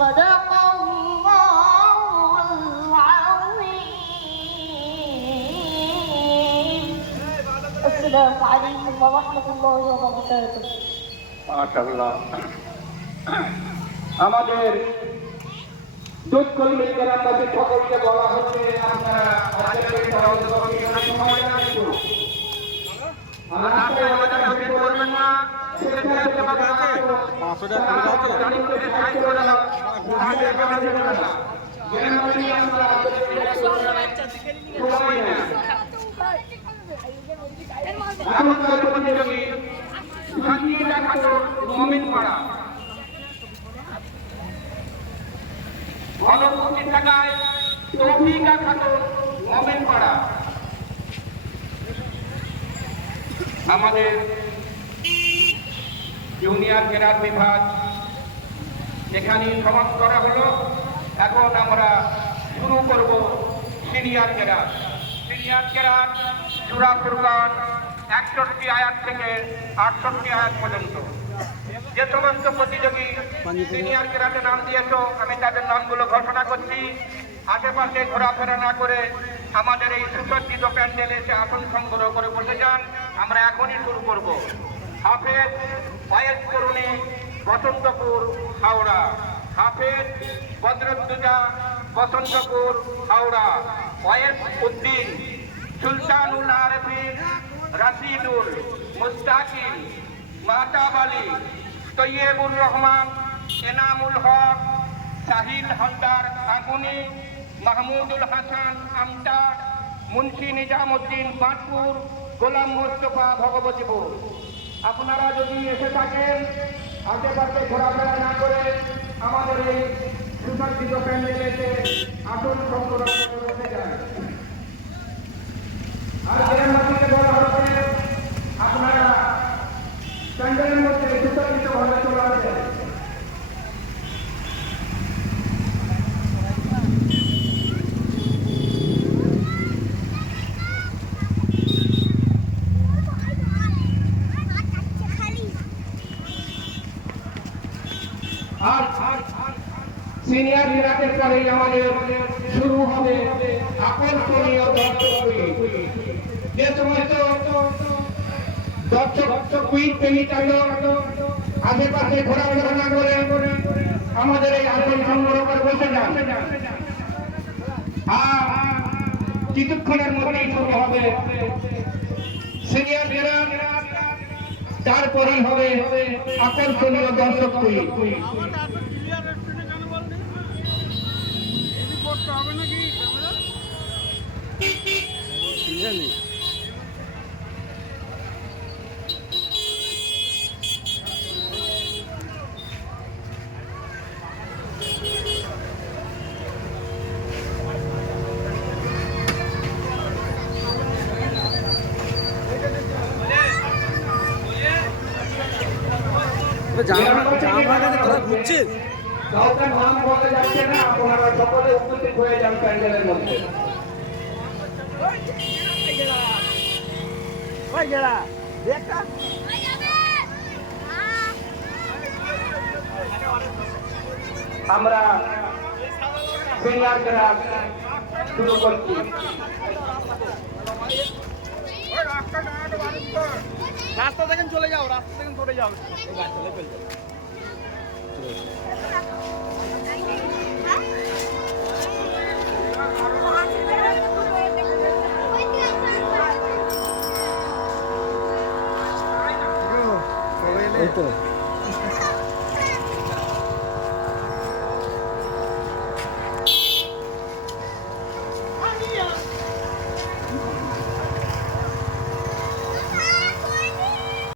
صدق الله العظيم. السلام عليكم ورحمة الله وبركاته. মাশাআল্লাহ। আমাদের দুধ কর্মীদের আমাদের সকলকে বলা হচ্ছে আপনারা আজকের এই সময় রাখুন। অনুপস্থিত থাকায় তৌফিকা খাতুন মোমিনপাড়া। আমাদের জুনিয়র কেরাত বিভাগ এখানে সমাপ্ত করা হলো। এখন আমরা শুরু করব সিনিয়র কেরাত। সিনিয়র কেরাত সূরা ফুরকান 61 আয়াত থেকে 68 আয়াত পর্যন্ত। যে সমস্ত প্রতিযোগী সিনিয়র কেরাতে নাম দিয়েছ, আমি তাদের নামগুলো ঘোষণা করছি। আশেপাশে ঘোরাফেরা না করে আমাদের এই সুসজ্জিত প্যান্ডেলে এসে আসন সংগ্রহ করে বসে যান। আমরা এখনই শুরু করব। হাফেজ ওয়াইস করুণী, বসন্তপুর, হাওড়া। হাফেজ বদরুদ্দোজা, বসন্তপুর, হাওড়া। ওয়াইস উদ্দিন, সুলতানুল আরেফিন, রাশিদুল, মুস্তাকিল, মাহতাব আলী, তৈয়বুর রহমান, এনামুল হক, শাহিদ হালদার আগুনি, মাহমুদুল হাসান আমটা, মুন্সি নিজামুদ্দিন পাঁচপুর, গোলাম মোস্তফা ভগবতীপুর। আপনারা যদি এসে থাকেন আশেপাশে ঘোরাফেরা না করে আমাদের এই সুসজ্জিত প্যান্ডেলে আসন সংগ্রহ করে বসে যান। আর জেলাবাসীকে বলা হচ্ছে আপনারা প্যান্ডেলের মধ্যে সুসজ্জিত ভাবে চলে আসেন। সিনিয়র কেরাতের পরেই আমাদের শুরু হবে আকর্ষণীয় দর্শক কুইজ। যে সমস্ত দর্শক কুইজ প্রেমী থাকলো আশেপাশে ঘোরাফেরা না করে আমাদের এই আসন সংগ্রহ করে বসে যান। আর কিছুক্ষণের মধ্যেই শুরু হবে সিনিয়র কেরাত, তারপরেই হবে আকর্ষণীয় দর্শক কুইজ। হবে নাকি তোরা ঘুরছিস? কাউকে নাম বলা যাচ্ছে না, আপনারা সকলে উপস্থিত হয়ে যান প্যান্ডেলের মধ্যে। আমরা সিনিয়র কেরাত শুরু করছি। রাস্তা থেকে চলে যাও, রাস্তা থেকে চলে যাও। এই তো